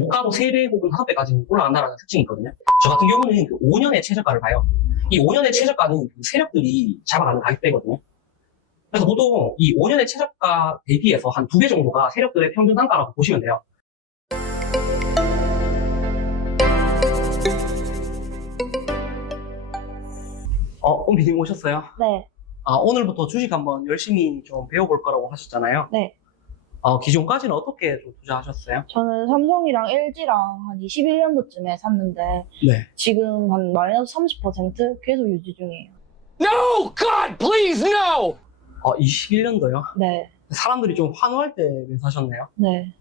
목가도 3배 혹은 5배까지 올라간다는 특징이 있거든요. 저 같은 경우는 그 5년의 최저가를 봐요. 이 5년의 최저가는 그 세력들이 잡아가는 가격대거든요. 그래서 보통 이 5년의 최저가 대비해서 한 2배 정도가 세력들의 평균 단가라고 보시면 돼요. 온비님 오셨어요? 네, 오늘부터 주식 한번 열심히 좀 배워볼 거라고 하셨잖아요. 네. 기존까지는 어떻게 좀 투자하셨어요? 저는 삼성이랑 LG랑 한 21년도쯤에 샀는데 네. 지금 한 마이너스 30% 계속 유지 중이에요. No! God, please, no! 21년도요? 네, 사람들이 좀 환호할 때 매수하셨네요. 네.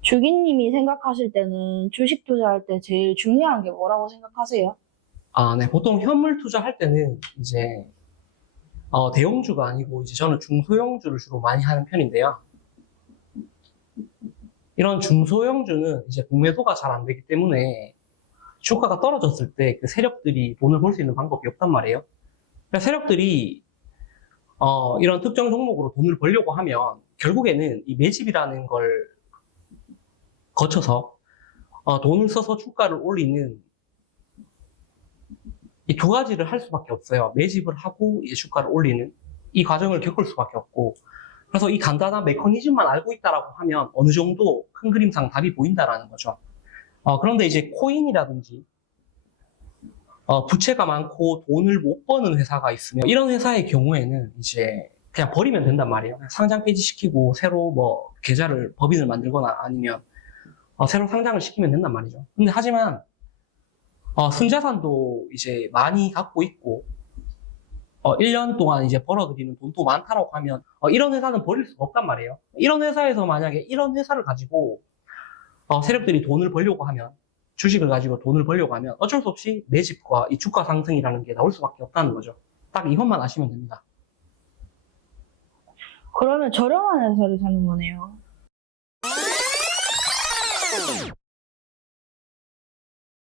주기님이 생각하실 때는 주식 투자할 때 제일 중요한 게 뭐라고 생각하세요? 네. 보통 현물 투자할 때는 이제 대형주가 아니고 이제 저는 중소형주를 주로 많이 하는 편인데요. 이런 중소형주는 이제 공매도가 잘 안 되기 때문에 주가가 떨어졌을 때 그 세력들이 돈을 벌 수 있는 방법이 없단 말이에요. 그래서 세력들이 이런 특정 종목으로 돈을 벌려고 하면 결국에는 이 매집이라는 걸 거쳐서 돈을 써서 주가를 올리는 이 두 가지를 할 수밖에 없어요. 매집을 하고 이제 주가를 올리는 이 과정을 겪을 수밖에 없고, 그래서 이 간단한 메커니즘만 알고 있다라고 하면 어느 정도 큰 그림상 답이 보인다라는 거죠. 그런데 이제 코인이라든지 부채가 많고 돈을 못 버는 회사가 있으면 이런 회사의 경우에는 이제 그냥 버리면 된단 말이에요. 상장 폐지시키고 새로 뭐 계좌를 법인을 만들거나 아니면 새로 상장을 시키면 된단 말이죠. 근데 하지만 순자산도 이제 많이 갖고 있고 1년 동안 이제 벌어들이는 돈도 많다라고 하면 이런 회사는 버릴 수가 없단 말이에요. 이런 회사에서 만약에 이런 회사를 가지고 세력들이 돈을 벌려고 하면, 주식을 가지고 돈을 벌려고 하면 어쩔 수 없이 매집과 이 주가 상승이라는 게 나올 수밖에 없다는 거죠. 딱 이것만 아시면 됩니다. 그러면 저렴한 회사를 사는 거네요.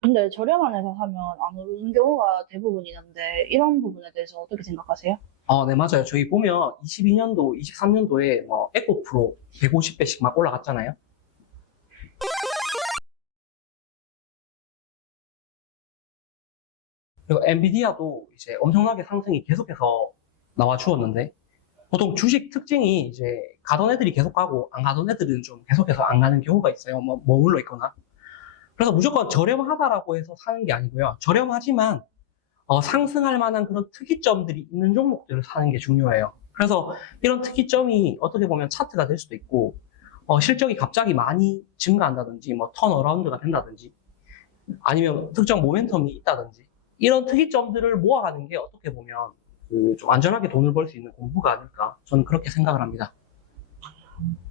근데 저렴한 회사 사면 안 오르는 경우가 대부분 있는데 이런 부분에 대해서 어떻게 생각하세요? 네, 맞아요. 저희 보면 22년도, 23년도에 뭐 에코프로 150배씩 막 올라갔잖아요. 그리고 엔비디아도 이제 엄청나게 상승이 계속해서 나와 주었는데, 보통 주식 특징이 이제 가던 애들이 계속 가고 안 가던 애들은 좀 계속해서 안 가는 경우가 있어요. 뭐 머물러 있거나. 그래서 무조건 저렴하다라고 해서 사는 게 아니고요. 저렴하지만 상승할 만한 그런 특이점들이 있는 종목들을 사는 게 중요해요. 그래서 이런 특이점이 어떻게 보면 차트가 될 수도 있고, 실적이 갑자기 많이 증가한다든지, 뭐 턴어라운드가 된다든지, 아니면 특정 모멘텀이 있다든지, 이런 특이점들을 모아가는 게 어떻게 보면 좀 안전하게 돈을 벌 수 있는 공부가 아닐까, 저는 그렇게 생각을 합니다.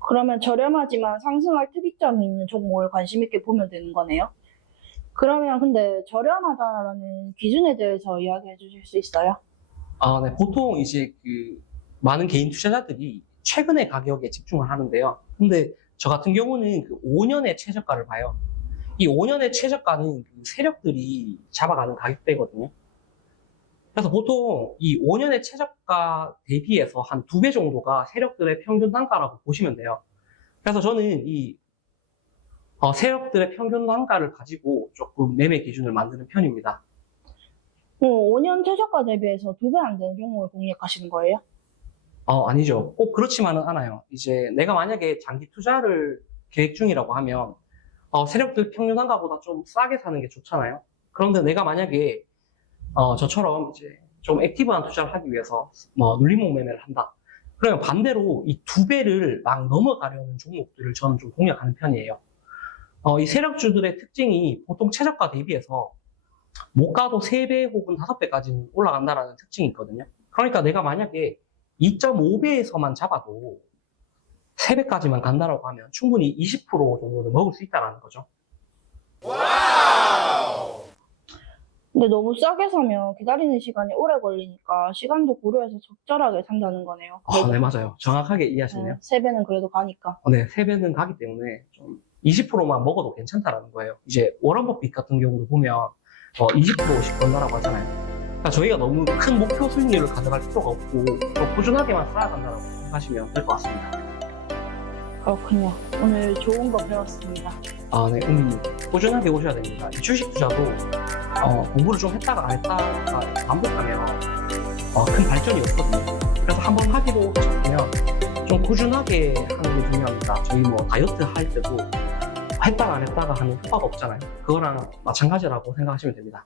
그러면 저렴하지만 상승할 특이점이 있는 종목을 관심 있게 보면 되는 거네요. 그러면 근데 저렴하다라는 기준에 대해서 이야기해 주실 수 있어요? 네. 보통 이제 많은 개인 투자자들이 최근의 가격에 집중을 하는데요. 근데 저 같은 경우는 5년의 최저가를 봐요. 이 5년의 최저가는 세력들이 잡아가는 가격대거든요. 그래서 보통 이 5년의 최저가 대비해서 한 2배 정도가 세력들의 평균 단가라고 보시면 돼요. 그래서 저는 이 세력들의 평균 단가를 가지고 조금 매매 기준을 만드는 편입니다. 5년 최저가 대비해서 2배 안 되는 종목을 공략하시는 거예요? 아니죠. 꼭 그렇지만은 않아요. 이제 내가 만약에 장기 투자를 계획 중이라고 하면 세력들 평균 단가보다 좀 싸게 사는 게 좋잖아요. 그런데 내가 만약에 저처럼 이제 좀 액티브한 투자를 하기 위해서 뭐 눌림목 매매를 한다. 그러면 반대로 이 2배를 막 넘어가려는 종목들을 저는 좀 공략하는 편이에요. 이 세력주들의 특징이 보통 최저가 대비해서 못 가도 3배 혹은 5배까지 올라간다는 특징이 있거든요. 그러니까 내가 만약에 2.5배에서만 잡아도 3배까지만 간다라고 하면 충분히 20% 정도는 먹을 수 있다는 거죠. 근데 너무 싸게 사면 기다리는 시간이 오래 걸리니까 시간도 고려해서 적절하게 산다는 거네요. 네, 맞아요. 정확하게 이해하시네요. 3배는 그래도 가니까. 네, 3배는 가기 때문에 좀 20%만 먹어도 괜찮다라는 거예요. 이제 워런 버핏 같은 경우도 보면 20%씩 번다라고 하잖아요. 그러니까 저희가 너무 큰 목표 수익률을 가져갈 필요가 없고 좀 꾸준하게만 쌓아간다고 생각하시면 될 것 같습니다. 그렇군요. 오늘 좋은 거 배웠습니다. 아, 네, 꾸준하게 오셔야 됩니다. 이 주식 투자도 공부를 좀 했다가 안 했다가 반복하면 큰 발전이 없거든요. 그래서 한번 하기로 하셨으면 좀 꾸준하게 하는 게 중요합니다. 저희 뭐 다이어트 할 때도 했다가 안 했다가 하면 효과가 없잖아요. 그거랑 마찬가지라고 생각하시면 됩니다.